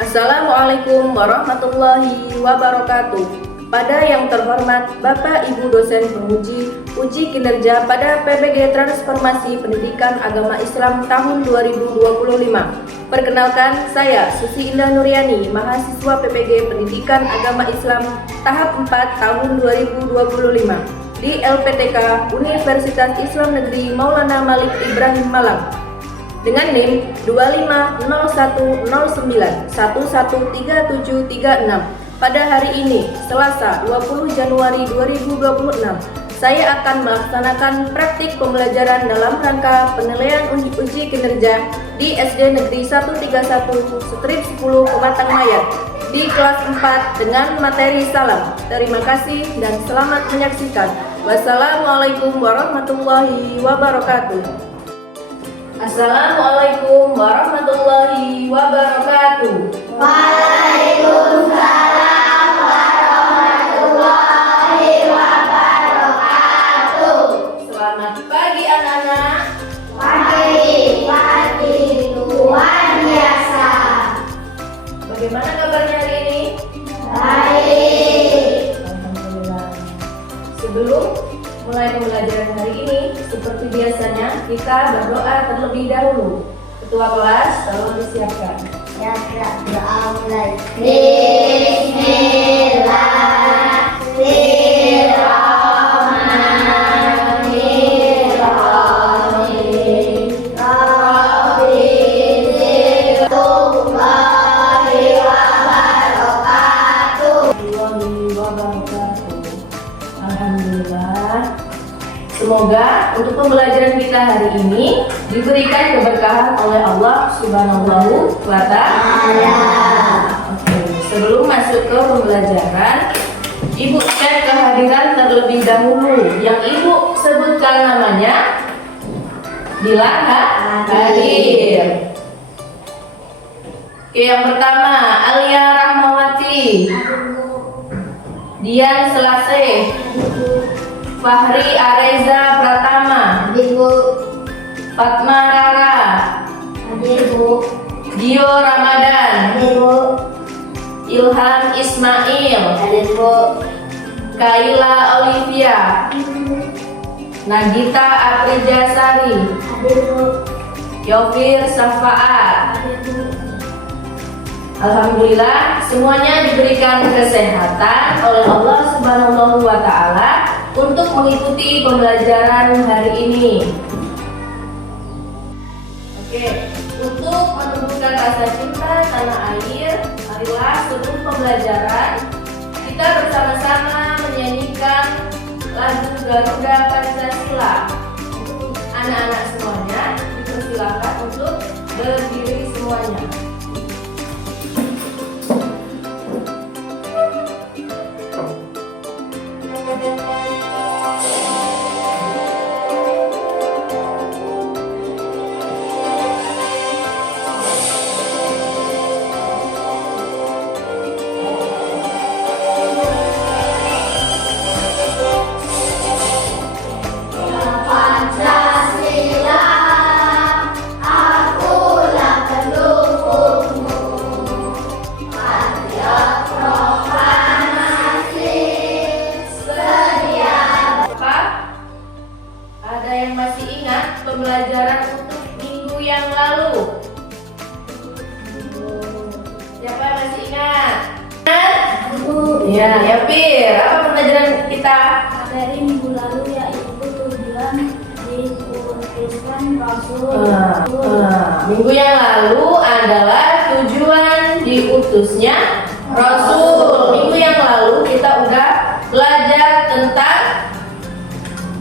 Assalamualaikum warahmatullahi wabarakatuh. Pada yang terhormat Bapak Ibu dosen penguji uji kinerja pada PPG Transformasi Pendidikan Agama Islam tahun 2025. Perkenalkan, saya Susi Indah Nuryani, mahasiswa PPG Pendidikan Agama Islam tahap 4 tahun 2025 di LPTK Universitas Islam Negeri Maulana Malik Ibrahim Malang dengan NIM 250109113736. Pada hari ini, Selasa 20 Januari 2026, saya akan melaksanakan praktik pembelajaran dalam rangka penilaian uji kinerja di SD Negeri 131 Strip 10 Pematang Mayat di kelas 4 dengan materi salam. Terima kasih dan selamat menyaksikan. Wassalamualaikum warahmatullahi wabarakatuh. Assalamualaikum warahmatullahi wabarakatuh. Waalaikumsalam warahmatullahi wabarakatuh. Selamat pagi anak-anak. Pagi luar biasa. Bagaimana kabarnya hari ini? Baik. Alhamdulillah. Sebelum mulai pembelajaran hari ini, seperti biasanya kita berdoa terlebih dahulu. Ketua kelas tolong disiapkan. Ya, doa mulai. Bismillahirrahmanirrahim. Rabbi zidhullahi wa barakatuh. Warahmatullahi wabarakatuh. Alhamdulillah. Semoga untuk pembelajaran kita hari ini diberikan keberkahan oleh Allah Subhanahu wa Ta'ala. Oke, sebelum masuk ke pembelajaran, Ibu cek kehadiran terlebih dahulu. Yang Ibu sebutkan namanya bila hadir. Oke, yang pertama Alia Rahmawati, Dian Selasih, Fahri Areza Pratama, Ibu, Fatma Rara, Ibu, Dio Ramadan, Ibu, Ilham Ismail, Ibu, Kaila Olivia, Nagita Aprijasari, Ibu, Yofir Safaat. Alhamdulillah, semuanya diberikan kesehatan oleh Allah Subhanahu wa Ta'ala untuk mengikuti pembelajaran hari ini. Oke, untuk menumbuhkan rasa cinta tanah air, marilah sebelum pembelajaran kita bersama-sama menyanyikan lagu Garuda Pancasila. Untuk anak-anak semuanya dipersilakan untuk berdiri semuanya. Pancasila, akulah pendukungmu. Patriot proklamasi, sedia. Pak, ada yang masih ingat pembelajaran untuk minggu yang lalu? Siapa yang masih ingat? Ya, Pir. Apa pembelajaran kita? Dari minggu lalu yaitu tujuan diutuskan Rasul. Minggu yang lalu adalah tujuan diutusnya Rasul. Minggu yang lalu kita udah belajar tentang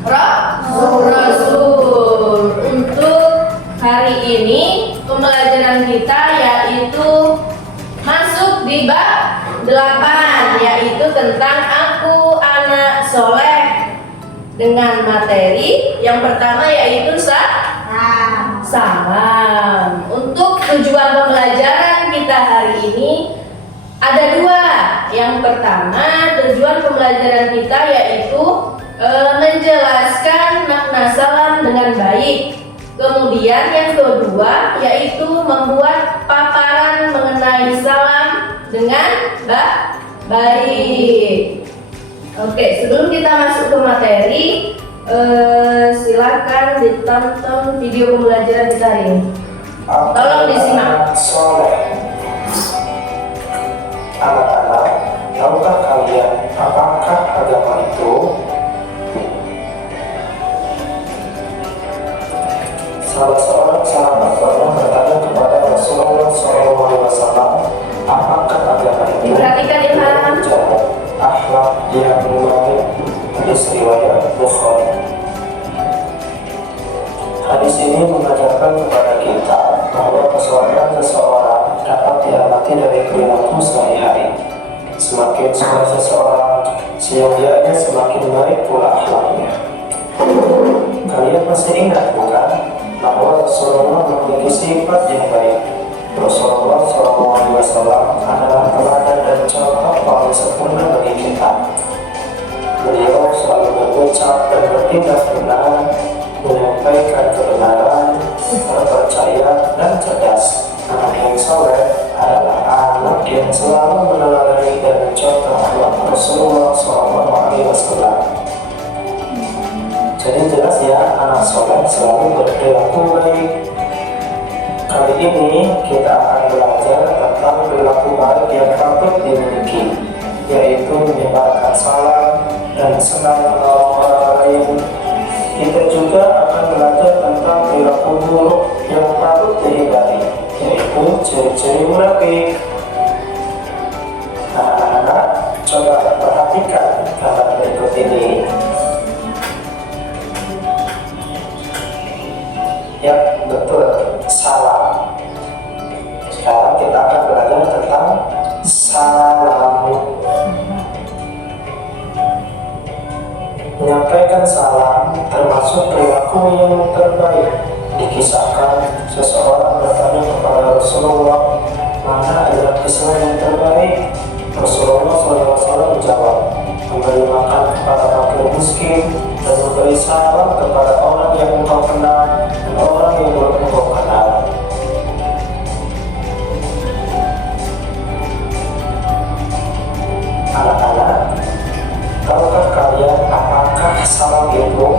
Rasul. Untuk hari ini pembelajaran kita yaitu masuk di bab 8, yaitu tentang aku anak soleh, dengan materi yang pertama yaitu salam. Untuk tujuan pembelajaran kita hari ini ada dua. Yang pertama, tujuan pembelajaran kita yaitu menjelaskan makna salam dengan baik. Kemudian yang kedua yaitu membuat paparan mengenai salam dengan baik. Oke, sebelum kita masuk ke materi, silakan ditonton video pembelajaran kita hari ini. Tolong disimak. Anak-anak, tahukah kalian apakah agama itu? Salah seorang sahabat pernah bertanya kepada Rasulullah SAW, apakah agama itu? Perhatikan Ilham. Jawab, akhlak yang baik. Hadis riwayat Bukhari. Hadis ini mengajarkan kepada kita bahwa kesolehan seseorang dapat diamati dari perilaku sehari-hari. Semakin soleh seseorang, siogianya semakin baik pula akhlaknya. Kalian masih ingat bukan bahwa Rasulullah memiliki sifat yang baik? Rasulullah SAW adalah teladan dan contoh paling sempurna bagi kita. Beliau selalu berucap dan bertindak benar, menyampaikan kebenaran, terpercaya dan cerdas. Anak yang soleh adalah anak yang selalu meneladani dan mencontoh akhlak Rasulullah SAW. Jadi jelas ya, anak soleh selalu berperilaku baik. Kali ini kita akan belajar tentang perilaku baik yang patut dimiliki, yaitu menyebarkan salam dan senang menolong orang lain. Kita juga akan belajar tentang perilaku buruk yang patut dihindari, yaitu ciri-ciri munafik. Nah, anak-anak, coba perhatikan gambar berikut ini. Ya, betul, salam. Sekarang kita akan belajar tentang salam. Menyampaikan salam termasuk perilaku yang terbaik. Dikisahkan seseorang bertanya kepada Rasulullah, mana adalah Islam yang terbaik? Rasulullah SAW menjawab, memberi makan kepada fakir miskin dan memberi salam kepada orang yang engkau kenal dan orang yang belum engkau kenal. Anak-anak, tahukah kalian apakah salam itu?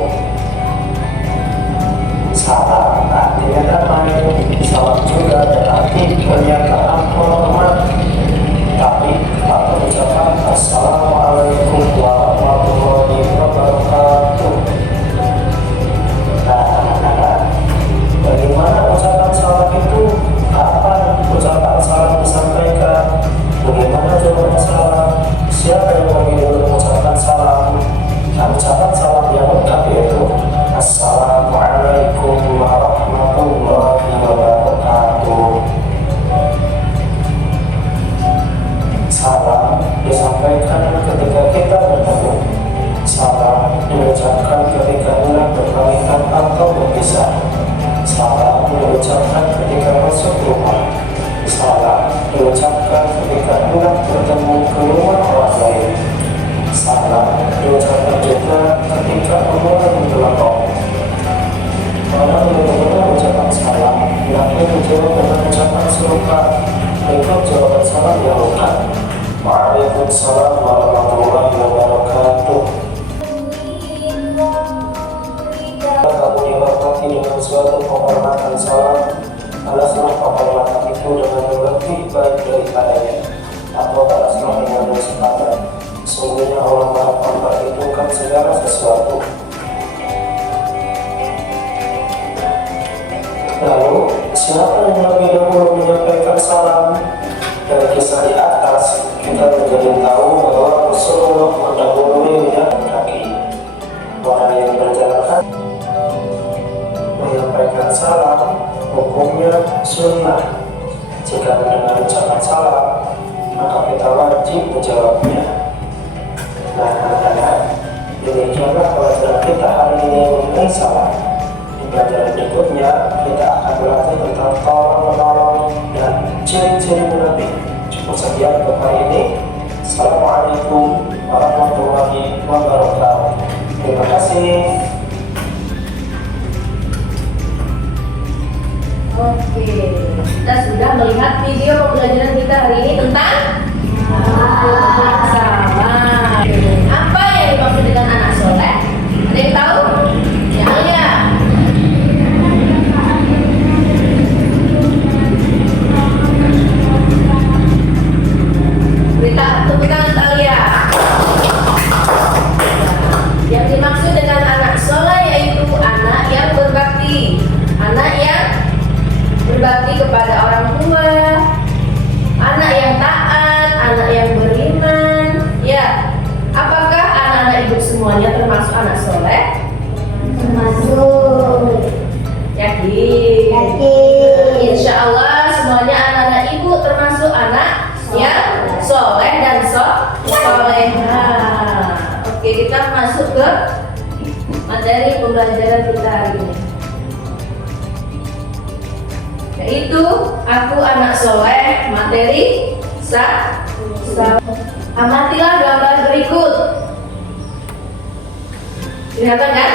Salam artinya damai, salam juga berarti pernyataan hormat. Tapi kita mengucapkan Assalamualaikum warahmatullahi wabarakatuh. Nah, anak-anak, bagaimana ucapan salam itu? Kapan ucapan salam disampaikan? Bagaimana jawaban salam? Siapa yang lebih dulu mengucapkan salam? Nah, ucapan salam yang lengkap yaitu Assalamualaikum warahmatullahi wabarakatuh. Salam disampaikan ketika kita bertemu. Salam diucapkan ketika hendak berpamitan atau berpisah. Salam diucapkan ketika masuk rumah. Salam diucapkan ketika hendak bertemu keluar orang lain. Salam diucapkan juga ketika memulai berlakon. Orang yang mendengar ucapan salam hendaknya menjawab dengan ucapan serupa. Berikut jawaban salam yang lengkap. Waalaikumsalam warahmatullahi wabarakatuh. Kamu dihormati dengan suatu penghormatan salam, balaslah penghormatan itu dengan lebih baik daripadanya, atau balaslah dengan kesempatan. Sungguhnya Allah Maha memperhitungkan segala sesuatu. Lalu, siapa yang lebih dahulu menyampaikan salam? Dari kisah di atas, kita menjadi tahu bahwa Rasulullah mendahului dengan kaki. Orang yang berjalan kaki menyampaikan salam, hukumnya sunnah. Jika mendengar ucapan salam, maka kita wajib menjawabnya. Nah, anak-anak, demikianlah pelajaran kita hari ini mengenai salam. Di pelajaran berikutnya, kita akan belajar tentang tolong-menolong dan ciri-ciri munafik. Cukup sekian untuk hari ini. Assalamualaikum warahmatullahi wabarakatuh. Terima kasih. Oke, kita sudah melihat video pembelajaran kita hari ini tentang salam. Apa yang dimaksud dengan anak soleh? Ada yang tahu? Ya, Alia. Berita tepuk tangan Alia. Yang dimaksud dengan anak soleh yaitu anak yang berbakti, anak yang berbakti kepada orang tua, anak yang taat, anak yang beriman. Ya, apakah anak-anak ibu semuanya termasuk anak soleh? Termasuk. Yakin? Yakin. Insya Allah semuanya anak-anak ibu termasuk anak yang soleh dan solehah. Oke, kita masuk ke materi pembelajaran kita hari ini, yaitu aku anak soleh. Materi amatilah gambar berikut. Kelihatan kan?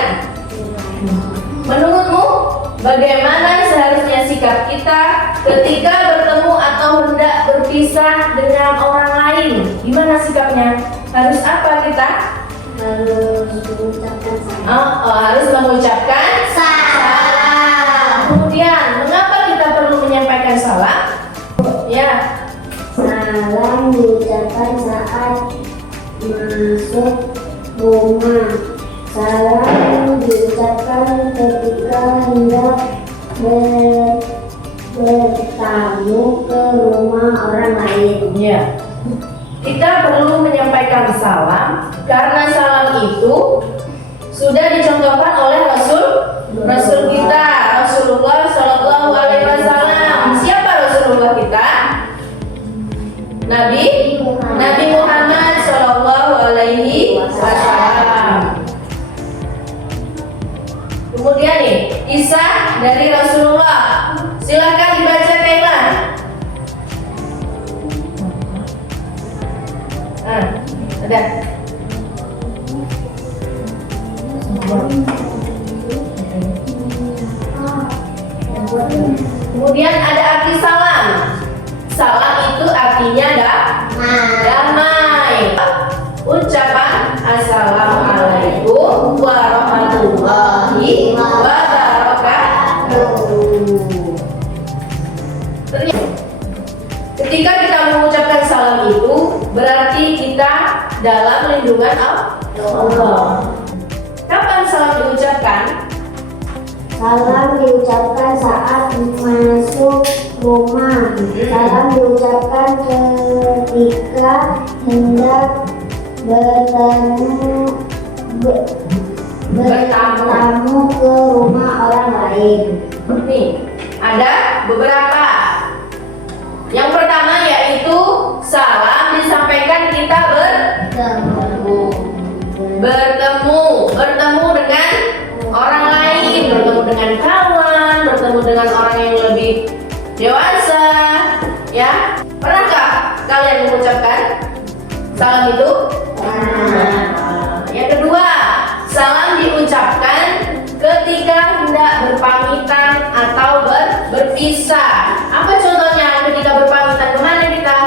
Menurutmu bagaimana seharusnya sikap kita ketika bertemu atau hendak berpisah dengan orang lain? Gimana sikapnya? Harus apa kita? Harus mengucapkan salam. Kemudian, mengapa kita perlu menyampaikan salam? Ya, Salam diucapkan saat masuk rumah. Salam diucapkan ketika hendak bertamu ke rumah orang lain. ya. Kita perlu menyampaikan salam karena salam itu sudah dicontohkan oleh Rasul kita, Rasulullah Shallallahu Alaihi Wasallam. Siapa Rasulullah kita? Nabi Muhammad Shallallahu Alaihi Wasallam. Kemudian nih, kisah dari Rasulullah. Silakan dibaca Kayla. Ada. Kemudian ada arti salam. Salam itu artinya damai. Ucapan assalamualaikum warahmatullahi wabarakatuh. Ketika kita mengucapkan salam itu berarti kita dalam lindungan Allah. Kapan salam diucapkan? Salam diucapkan saat masuk rumah. Salam diucapkan ketika hendak bertamu ke rumah orang lain. Nih, ada beberapa. Yang pertama yaitu salam disampaikan kita bertemu dengan orang lain, bertemu dengan kawan, bertemu dengan orang yang lebih dewasa, ya. Pernahkah kalian mengucapkan salam itu? Yang kedua, salam diucapkan ketika hendak berpamitan atau berpisah. Apa contohnya ketika berpamitan? Kemana kita?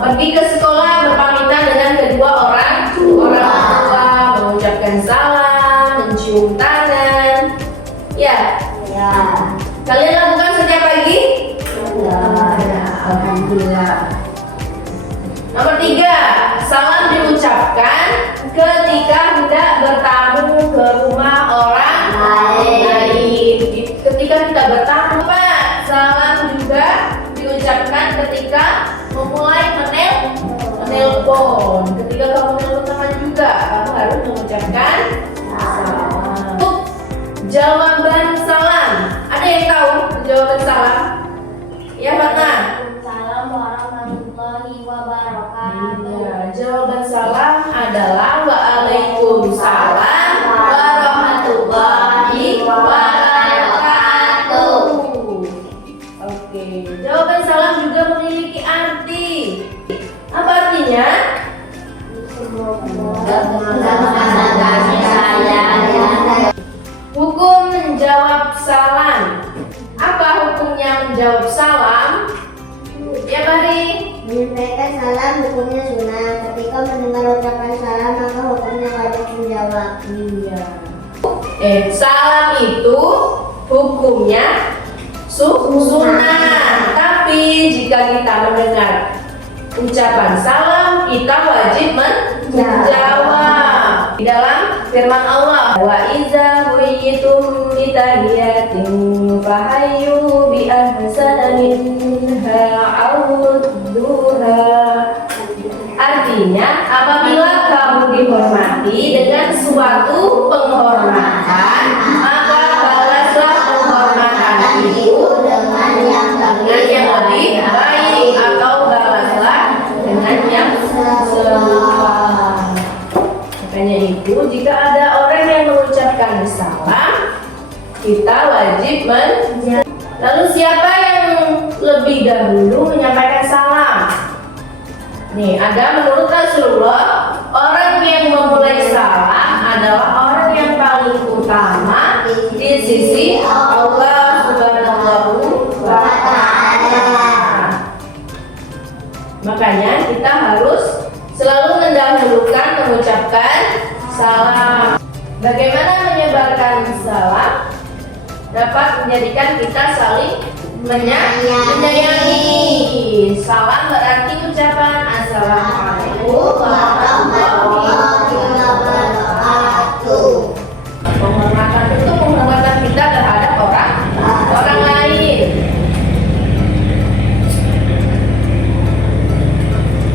Pergi ke sekolah, berpamitan dengan kedua orang tua, mengucapkan salam, mencium tangan. Ya. Kalian lakukan setiap pagi? Alhamdulillah. Nomor 3, salam diucapkan ketika hendak bertamu ke rumah orang Apa hukumnya menjawab salam? Ya, Bari. Menyampaikan salam hukumnya sunnah. Ketika mendengar ucapan salam maka hukumnya wajib menjawab. Iya. Salam itu hukumnya sunnah. Tapi jika kita mendengar ucapan salam, kita wajib menjawab. Di dalam firman Allah, wa iza huyitum bitahiyatin fahayyu bi ahsana minha aw rudduha. Artinya, apabila kamu dihormati dengan suatu penghormatan, maka balaslah penghormatan itu dengan yang lebih baik, atau balaslah dengan yang serupa. Makanya itu, jika ada orang yang mengucapkan salam, kita wajib menjawab. Lalu siapa yang lebih dahulu menyampaikan salam? Nih, ada menurut Rasulullah, orang yang memulai salam adalah orang yang paling utama di sisi Allah Subhanahu wa Ta'ala. Makanya kita harus selalu mendahulukan mengucapkan salam. Bagaimana menyebarkan salam dapat menjadikan kita saling menyayangi. Salam berarti ucapan Assalamualaikum warahmatullahi wabarakatuh. Penghormatan itu penghormatan kita terhadap orang lain.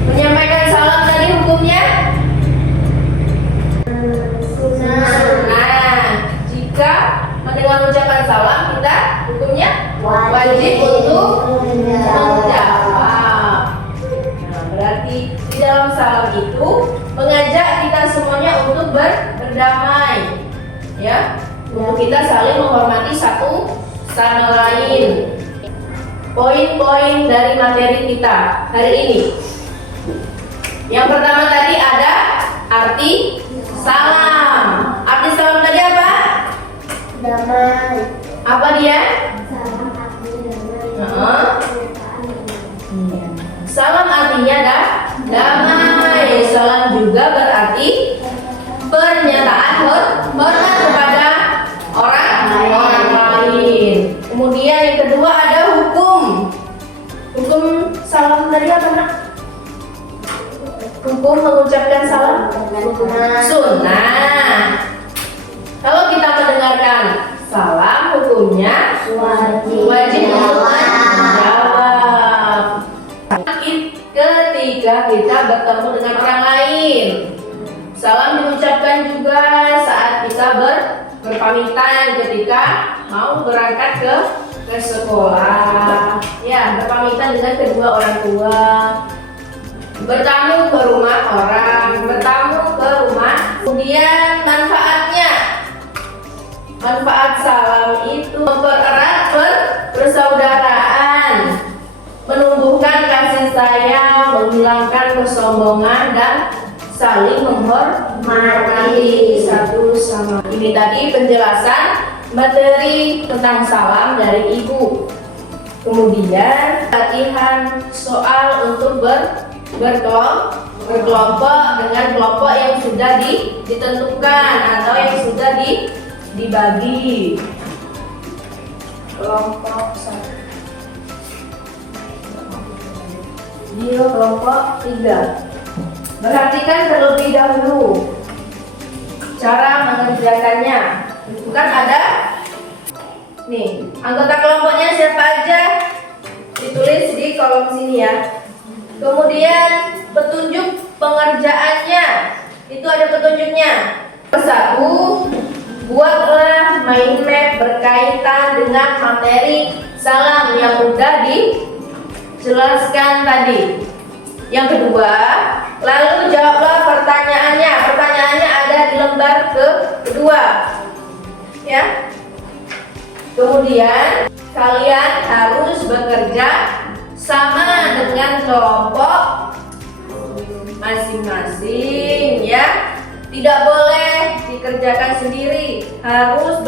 Menyampaikan salam tadi hukumnya sunnah. Jika mendengar ucapan salam, kita hukumnya wajib untuk menjawab. Nah, berarti di dalam salam itu mengajak kita semuanya untuk berdamai, ya, untuk kita saling menghormati satu sama lain. Poin-poin dari materi kita hari ini. Yang pertama tadi ada arti salam. Arti salam tadi apa? Damai. Apa dia? Salam artinya damai. Salam artinya damai. Salam juga berarti pernyataan hormat kepada orang lain. Kemudian yang kedua ada hukum. Hukum salam tadi apa, Nak? Hukum mengucapkan salam sunnah. Kalau kita mendengarkan salam, hukumnya wajib menjawab. Ketika kita bertemu dengan orang lain, salam diucapkan juga saat kita berpamitan ketika mau berangkat ke sekolah. Ya, berpamitan dengan kedua orang tua. Bertamu ke rumah orang, bertamu ke rumah. Kemudian manfaat salam itu mempererat persaudaraan, menumbuhkan kasih sayang, menghilangkan kesombongan, dan saling menghormati satu sama lain. Ini tadi penjelasan materi tentang salam dari Ibu. Kemudian latihan soal untuk berkelompok dengan kelompok yang sudah ditentukan atau yang sudah dibagi. Kelompok 1. Dia kelompok 3. Perhatikan terlebih dahulu cara mengerjakannya. Bukan ada nih, anggota kelompoknya siapa aja, ditulis di kolom sini ya. Kemudian petunjuk pengerjaannya, itu ada petunjuknya. Satu, buatlah mind map berkaitan dengan materi salam yang sudah dijelaskan tadi. Yang kedua, lalu jawablah pertanyaannya. Pertanyaannya ada di lembar kedua, ya. Kemudian kalian harus bekerja sama dengan kelompok masing-masing, ya. Tidak boleh dikerjakan sendiri, harus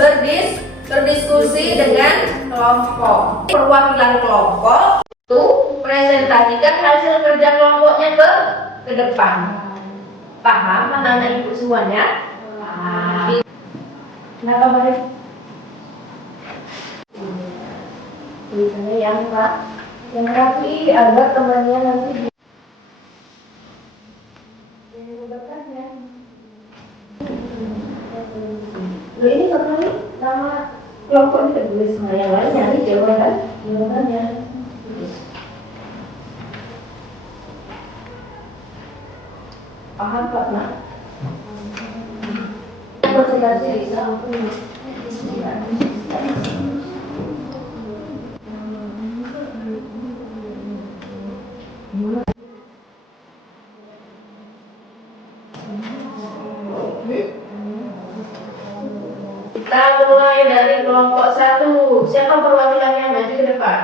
berdiskusi dengan kelompok. Perwakilan kelompok itu presentasikan hasil kerja kelompoknya ke depan. Paham anak-anak ibu semuanya? Paham. Kenapa boleh? Tulisannya yang rapi agar temannya nanti ini satu nih nama kelompok ini tertulis sama yang lain nyari jawabannya. Paham Pak Nak? Presentasi bisa kita mulai dari kelompok 1. Siapa perwakilannya maju ke depan?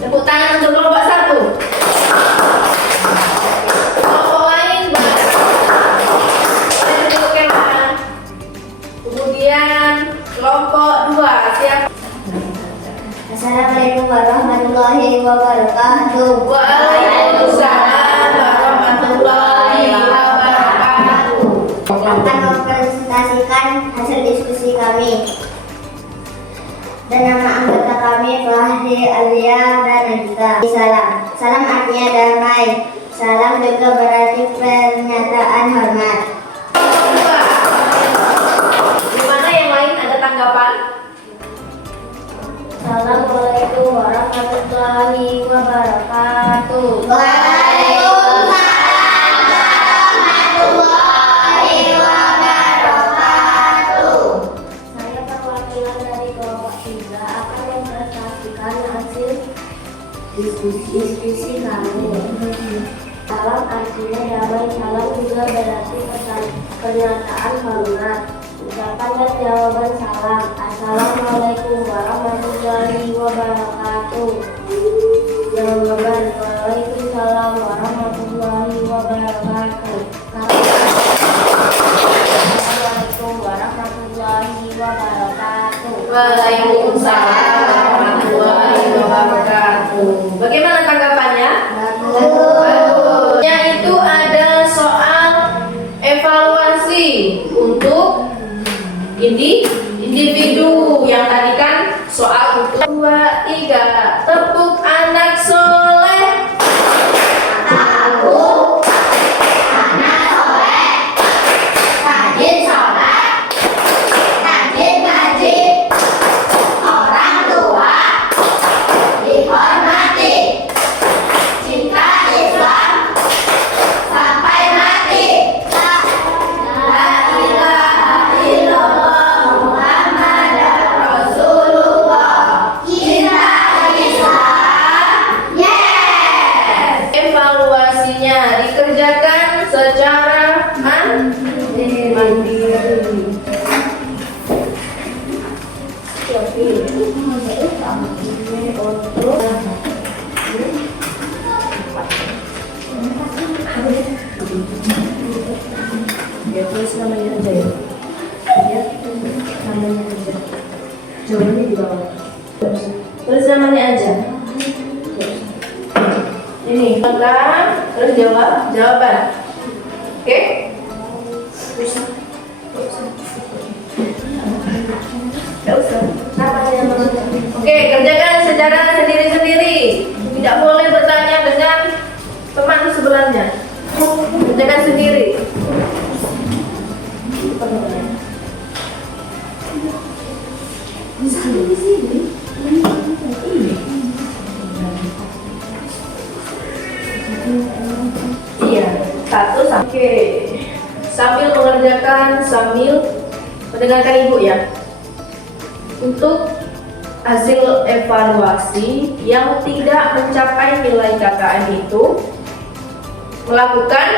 Tepuk tangan untuk kelompok 1. Kelompok lain kemudian kelompok 2. Siapa? Assalamualaikum warahmatullahi wabarakatuh. Waalaikumsalam warahmatullahi wabarakatuh. Akan mempresentasikan hasil diskusi kami. Dan nama anggota kami Fahri, Alia, dan Nagita. Salam artinya damai. Salam juga berarti pernyataan hormat. Gimana yang lain ada tanggapan? Assalamualaikum warahmatullahi wabarakatuh. Saya perwakilan dari kelompok 3 akan mempresentasikan hasil diskusi kami. Salam artinya damai, salam juga berarti pernyataan hormat. Ucapan dan jawaban salam. Assalamualaikum warahmatullahi wabarakatuh. Jawaban Waalaikumsalam warahmatullahi wabarakatuh. Assalamualaikum warahmatullahi wabarakatuh. Waalaikumsalam warahmatullahi wabarakatuh. Bagaimana tanggapannya? Bagus. Itu ada soal evaluasi untuk individu yang tadi kan soal 2, 3. Tepuk anak soleh. Aku anak soleh, rajin sholat, rajin ngaji, orang tua dihormati, cinta Islam sampai mati. La ilaha illallah Muhammad Rasulullah. Cinta Islam, yes. Evaluasinya dikerjakan secara mandiri. Ya, tulis namanya aja ya. Ya, namanya aja. Jawabannya di bawah. Tulis namanya aja. Ini, maka terus jawaban. Oke? Tidak usah. Oke, kerjakan secara sendiri-sendiri. Tidak boleh bertanya dengan teman sebelahnya. Kerjakan sendiri. Iya, 1 sampai. Oke. Sambil mengerjakan, sambil mendengarkan ibu ya. Untuk hasil evaluasi yang tidak mencapai nilai KKM itu melakukan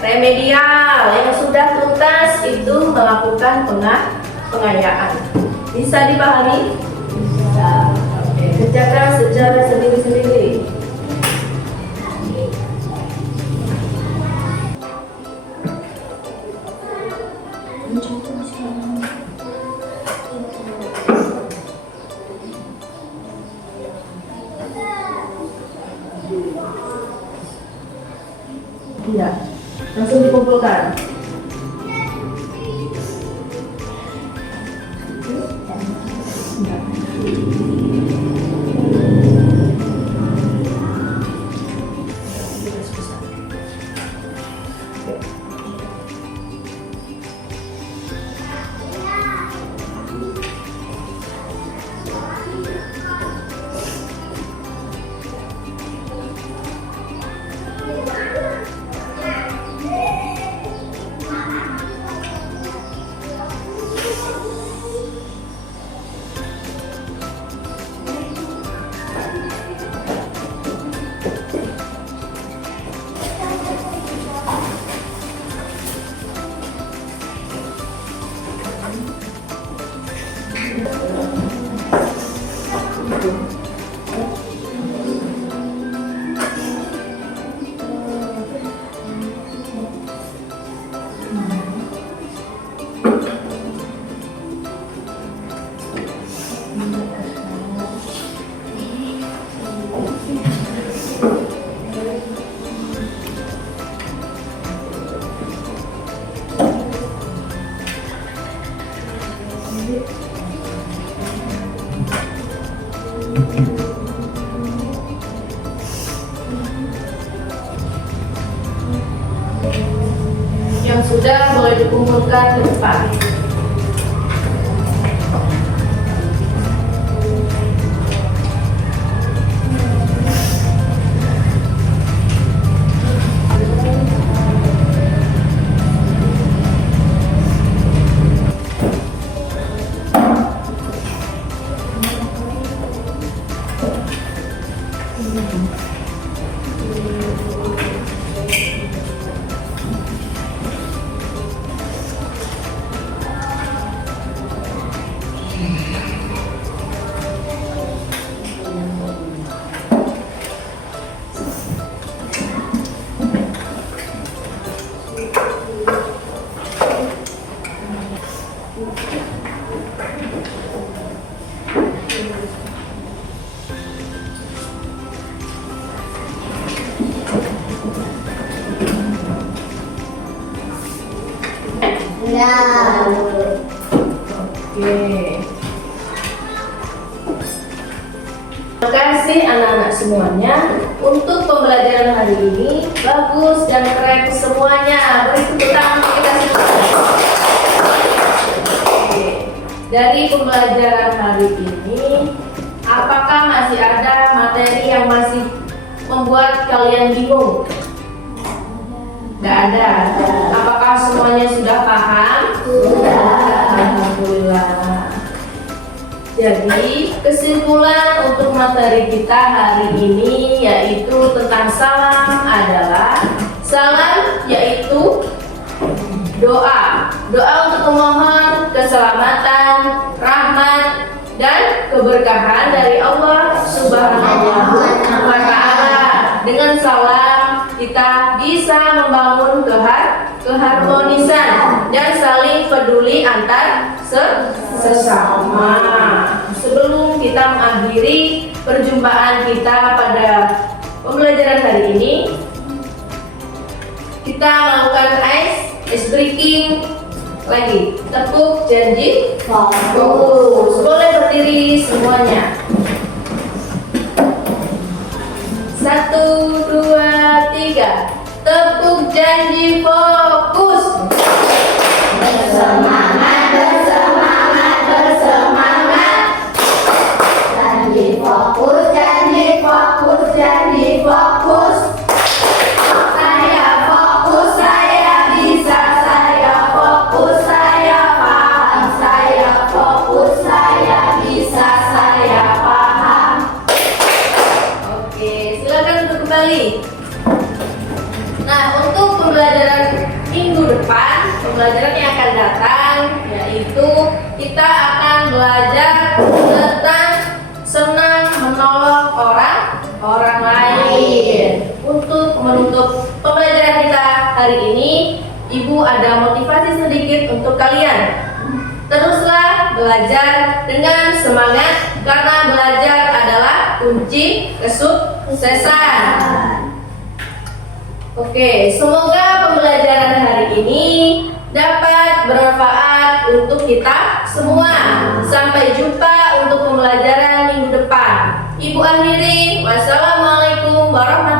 remedial, yang sudah tuntas itu melakukan pengayaan. Bisa dipahami? Bisa. Oke. Kerjakan secara sendiri-sendiri. Iya, langsung dikumpulkan. Yang sudah boleh dikumpulkan ke depan. Ya. Oke. Terima kasih anak-anak semuanya untuk pembelajaran hari ini. Bagus dan keren semuanya. Beri tepuk tangan untuk kita semua. Oke. Dari pembelajaran hari ini, apakah masih ada materi yang masih membuat kalian bingung? Tidak ada. Apakah semuanya sudah paham? Sudah. Alhamdulillah. Jadi kesimpulan untuk materi kita hari ini yaitu tentang salam adalah salam yaitu doa. Doa untuk memohon keselamatan, rahmat, dan keberkahan dari Allah Subhanahu wa Ta'ala. Dengan salam kita bisa membangun keharmonisan dan saling peduli antar sesama. Sebelum kita mengakhiri perjumpaan kita pada pembelajaran hari ini, kita melakukan ice breaking lagi. Tepuk janji fokus. Boleh berdiri semuanya. 1, 2, 3. Tepuk janji fokus. Bersemangat, bersemangat, bersemangat. Janji fokus, janji fokus, janji fokus. Saya fokus, saya bisa, saya fokus, saya paham, saya fokus, saya bisa, saya paham. Oke, silakan untuk kembali. Nah, untuk pembelajaran minggu depan, pembelajaran yang akan datang, yaitu kita akan belajar tentang senang menolong orang lain. Untuk menutup pembelajaran kita hari ini, Ibu ada motivasi sedikit untuk kalian. belajar dengan semangat karena belajar adalah kunci kesuksesan. Oke, semoga pembelajaran hari ini dapat bermanfaat untuk kita semua. Sampai jumpa untuk pembelajaran minggu depan. Ibu akhiri, wassalamualaikum warahmatullahi wabarakatuh.